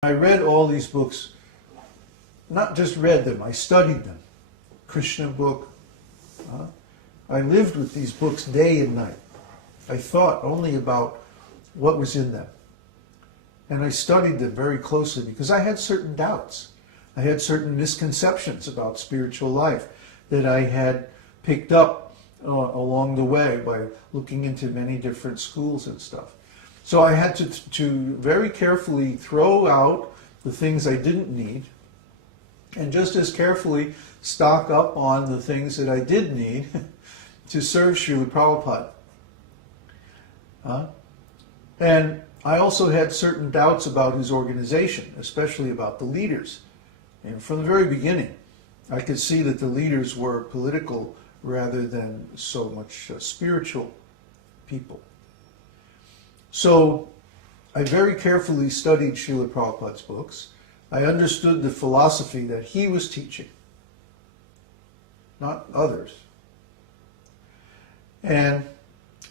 I read all these books, not just read them, I studied them. Krishna book. I lived with these books day and night. I thought only about what was in them. And I studied them very closely because I had certain doubts. I had certain misconceptions about spiritual life that I had picked up along the way by looking into many different schools and stuff. So I had to very carefully throw out the things I didn't need and just as carefully stock up on the things that I did need to serve Śrīla Prabhupada. And I also had certain doubts about his organization, especially about the leaders. And from the very beginning, I could see that the leaders were political rather than so much spiritual people. So I very carefully studied Śrīla Prabhupada's books. I understood the philosophy that he was teaching, not others. And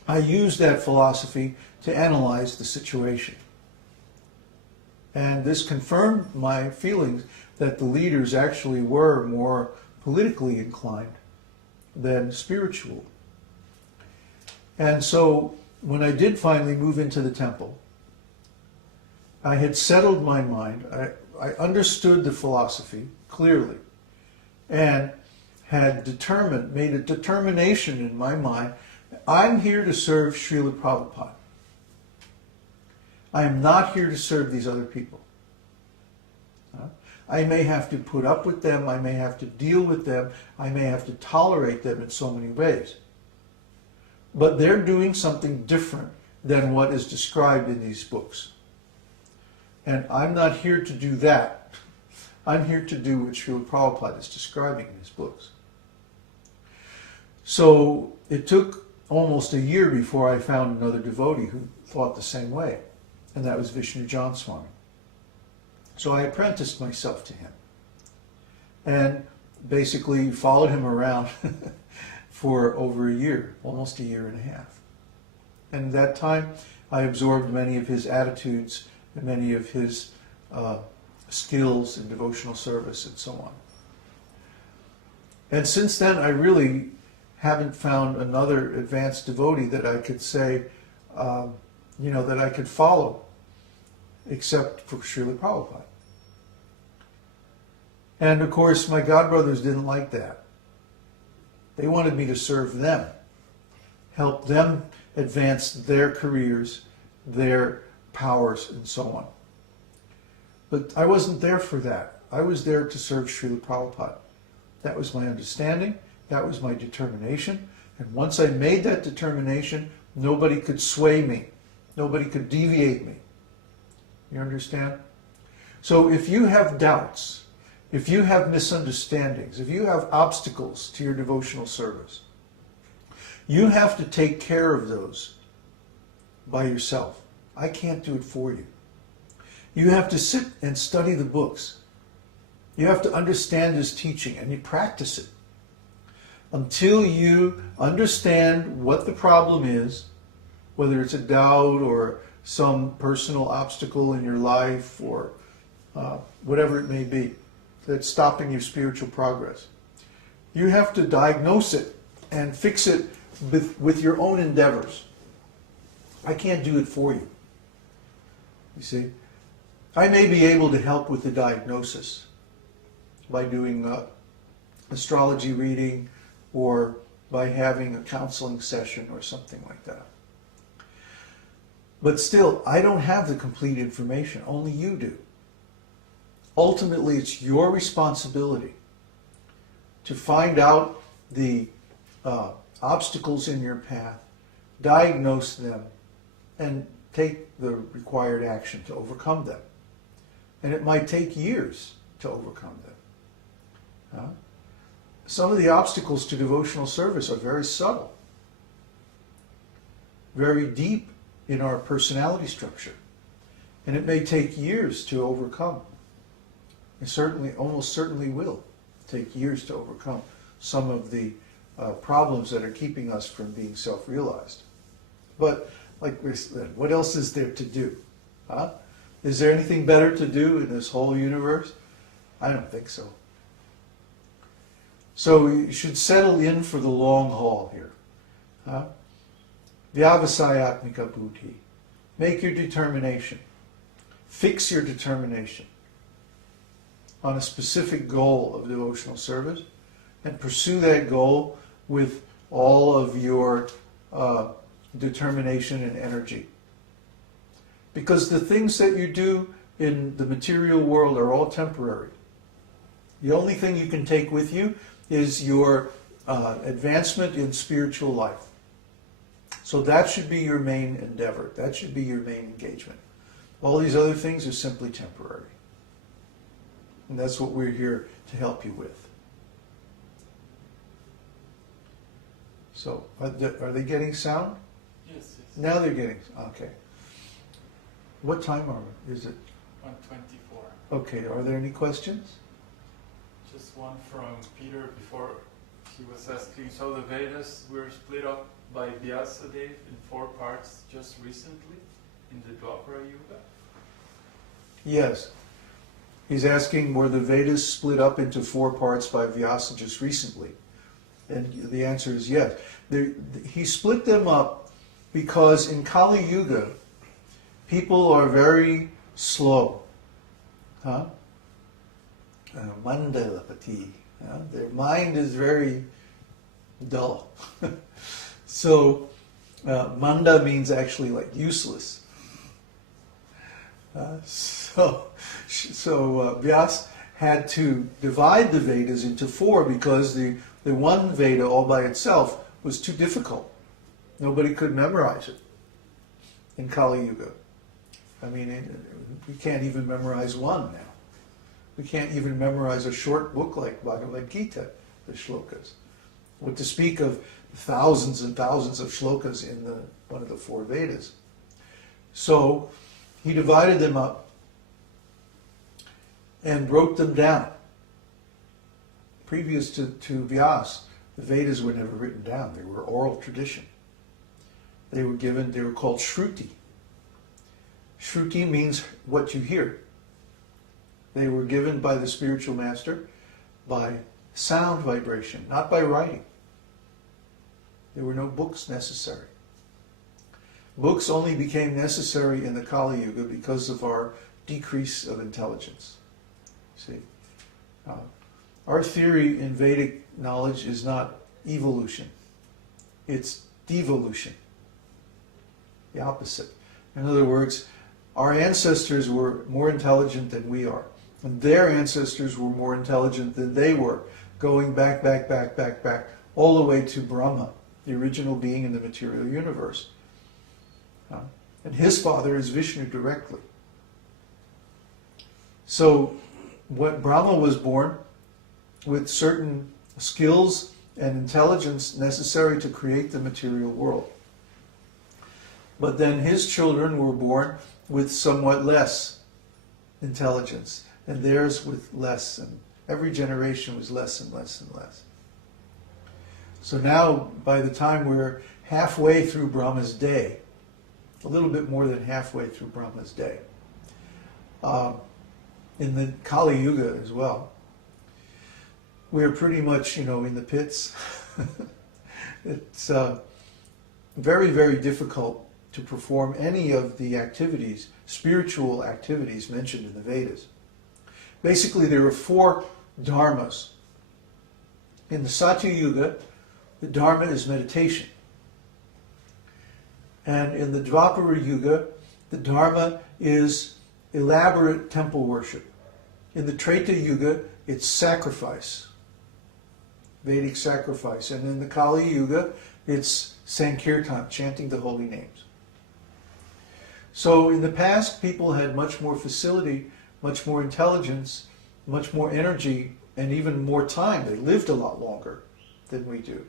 I used that philosophy to analyze the situation. And this confirmed my feelings that the leaders actually were more politically inclined than spiritual. And so when I did finally move into the temple, I had settled my mind. I understood the philosophy clearly and had made a determination in my mind, I'm here to serve Śrīla Prabhupada. I am not here to serve these other people. I may have to put up with them, I may have to deal with them, I may have to tolerate them in so many ways. But they're doing something different than what is described in these books. And I'm not here to do that. I'm here to do what Śrīla Prabhupada is describing in his books. So it took almost a year before I found another devotee who thought the same way, and that was Vishnu John Swami. So I apprenticed myself to him and basically followed him around for over a year, almost a year and a half. And at that time, I absorbed many of his attitudes and many of his skills in devotional service and so on. And since then, I really haven't found another advanced devotee that I could say, that I could follow, except for Śrīla Prabhupada. And of course, my godbrothers didn't like that. They wanted me to serve them, help them advance their careers, their powers, and so on. But I wasn't there for that. I was there to serve Śrīla Prabhupada. That was my understanding, that was my determination, and once I made that determination, nobody could sway me, nobody could deviate me. You understand? So if you have doubts, if you have misunderstandings, if you have obstacles to your devotional service, you have to take care of those by yourself. I can't do it for you. You have to sit and study the books. You have to understand his teaching and you practice it until you understand what the problem is, whether it's a doubt or some personal obstacle in your life or whatever it may be that's stopping your spiritual progress. You have to diagnose it and fix it with your own endeavors. I can't do it for you. You see? I may be able to help with the diagnosis by doing astrology reading or by having a counseling session or something like that. But still, I don't have the complete information. Only you do. Ultimately, it's your responsibility to find out the obstacles in your path, diagnose them, and take the required action to overcome them. And it might take years to overcome them. Some of the obstacles to devotional service are very subtle, very deep in our personality structure. And it may take years to overcome. It almost certainly will take years to overcome some of the problems that are keeping us from being self-realized. But like we said, what else is there to do? Is there anything better to do in this whole universe? I don't think so. So you should settle in for the long haul here. Vyavasayatmika buddhi. Make your determination. Fix your determination on a specific goal of devotional service and pursue that goal with all of your determination and energy. Because the things that you do in the material world are all temporary. The only thing you can take with you is your advancement in spiritual life. So that should be your main endeavor. That should be your main engagement. All these other things are simply temporary. And that's what we're here to help you with. So, are they getting sound? Yes. Now they're getting, okay. What time is it? 1:24. Okay, are there any questions? Just one from Peter before he was asking, so the Vedas were split up by Vyasadeva in 4 parts just recently in the Dvapara Yuga? Yes. He's asking, were the Vedas split up into 4 parts by Vyasa just recently? And the answer is yes. He split them up because in Kali Yuga, people are very slow. Mandalapati. Their mind is very dull. So, manda means actually like useless. So Vyasa had to divide the Vedas into 4 because the one Veda all by itself was too difficult. Nobody could memorize it in Kali Yuga. I mean, we can't even memorize one now. We can't even memorize a short book like Bhagavad Gita, the shlokas. What to speak of thousands and thousands of shlokas in one of the 4 Vedas. So he divided them up and wrote them down. Previous to Vyasa, the Vedas were never written down. They were oral tradition. They were called Shruti. Shruti means what you hear. They were given by the spiritual master by sound vibration, not by writing. There were no books necessary. Books only became necessary in the Kali Yuga because of our decrease of intelligence. See, our theory in Vedic knowledge is not evolution. It's devolution. The opposite. In other words, our ancestors were more intelligent than we are. And their ancestors were more intelligent than they were, going back, all the way to Brahmā, the original being in the material universe. And his father is Vishnu directly. So, what Brahmā was born with certain skills and intelligence necessary to create the material world. But then his children were born with somewhat less intelligence, and theirs with less, and every generation was less and less and less. So now, by the time we're halfway through Brahma's day, a little bit more than halfway through Brahma's day, in the Kali Yuga as well, we're pretty much, in the pits. It's very, very difficult to perform any of the activities, spiritual activities mentioned in the Vedas. Basically, there are 4 dharmas. In the Satya Yuga, the dharma is meditation. And in the Dvapara Yuga, the dharma is elaborate temple worship. In the Treta Yuga, it's sacrifice, Vedic sacrifice. And in the Kali Yuga, it's Sankirtan, chanting the holy names. So in the past, people had much more facility, much more intelligence, much more energy, and even more time. They lived a lot longer than we do.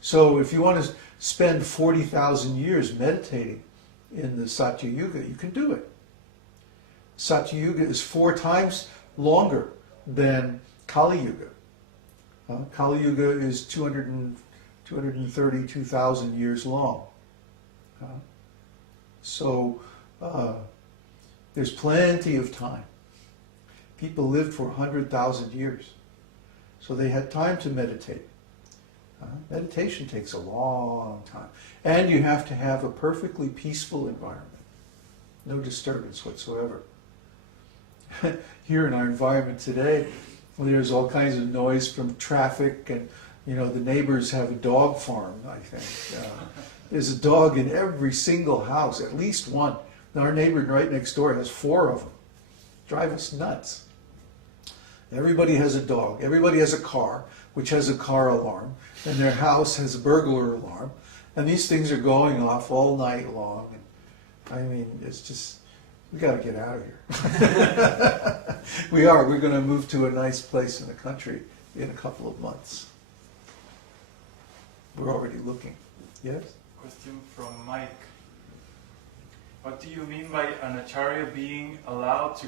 So if you want to spend 40,000 years meditating in the Satya Yuga, you can do it. Satya Yuga is 4 times longer than Kali Yuga. Kali Yuga is 232,000 years long. So There's plenty of time. People lived for 100,000 years. So they had time to meditate. Meditation takes a long time. And you have to have a perfectly peaceful environment. No disturbance whatsoever. Here in our environment today, there's all kinds of noise from traffic, and the neighbors have a dog farm, I think. There's a dog in every single house, at least one. Our neighbor right next door has 4 of them. Drive us nuts. Everybody has a dog. Everybody has a car, which has a car alarm. And their house has a burglar alarm. And these things are going off all night long. And, I mean, it's just, we got to get out of here. We are. We're going to move to a nice place in the country in a couple of months. We're already looking. Yes? Question from Mike. What do you mean by an acharya being allowed to